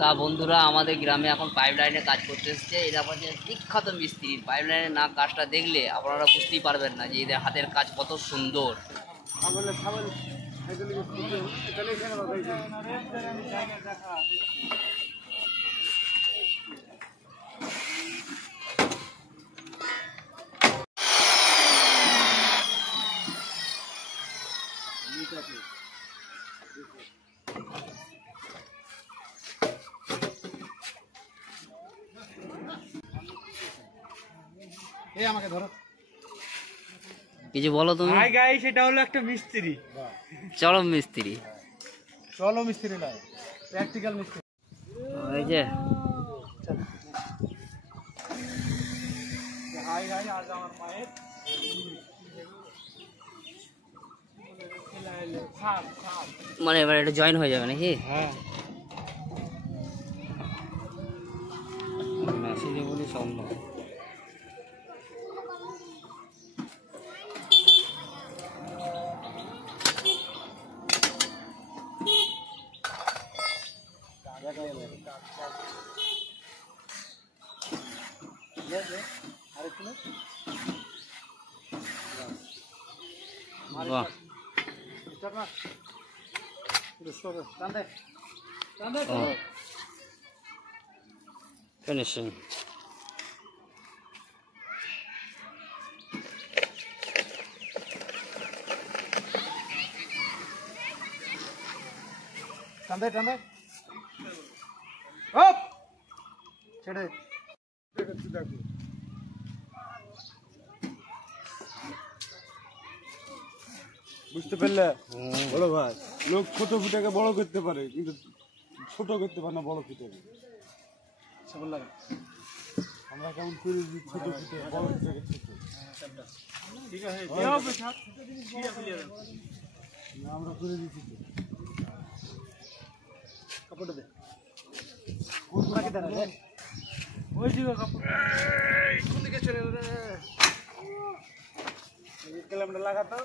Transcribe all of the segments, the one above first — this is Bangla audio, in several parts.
তা বন্ধুরা, আমাদের গ্রামে এখন পাইপ লাইনে কাজ করতে এসছে। এরা হচ্ছে বিখ্যাত মিস্ত্রি। পাইপ লাইনের না কাজটা দেখলে আপনারা বুঝতেই পারবেন না যে এদের হাতের কাজ কত সুন্দর। আমাকে ধরো, কিছু বলো তুমি। হাই গাইস, এটা হলো একটা মিস্ত্রি। চলো মিস্ত্রি, চলো মিস্ত্রি না, প্র্যাকটিক্যাল মিস্ত্রি। এই যে হাই হাই, আজ আমার মায়ের মানে এবার এটা জয়েন হয়ে যাবে নাকি? হ্যাঁ, মেসেজে বলি সম্ভব। বাহ, ফিনিশিং। টান্দে টান্দে, হপ ছেড়ে দেখো। বুঝতে পারলে? বলো ভাই, লোক ছোট ফুটাকে বড় করতে পারে, কিন্তু ছোট করতে পারে না বড় ফুটাকে। আমরা কেমন করে ছোট ফুটে বড় ফুটাকে ছোট, ঠিক আছে? আমরা করে দিচ্ছি তো। কাপড়টা দে, কোনটাকে দাঁড়া রে, ওই দিকে কাপড়, কোন দিকে চলে রে, এই কলমটা লাগাতো।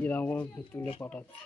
গ্রাম তুলে পাঠাচ্ছে।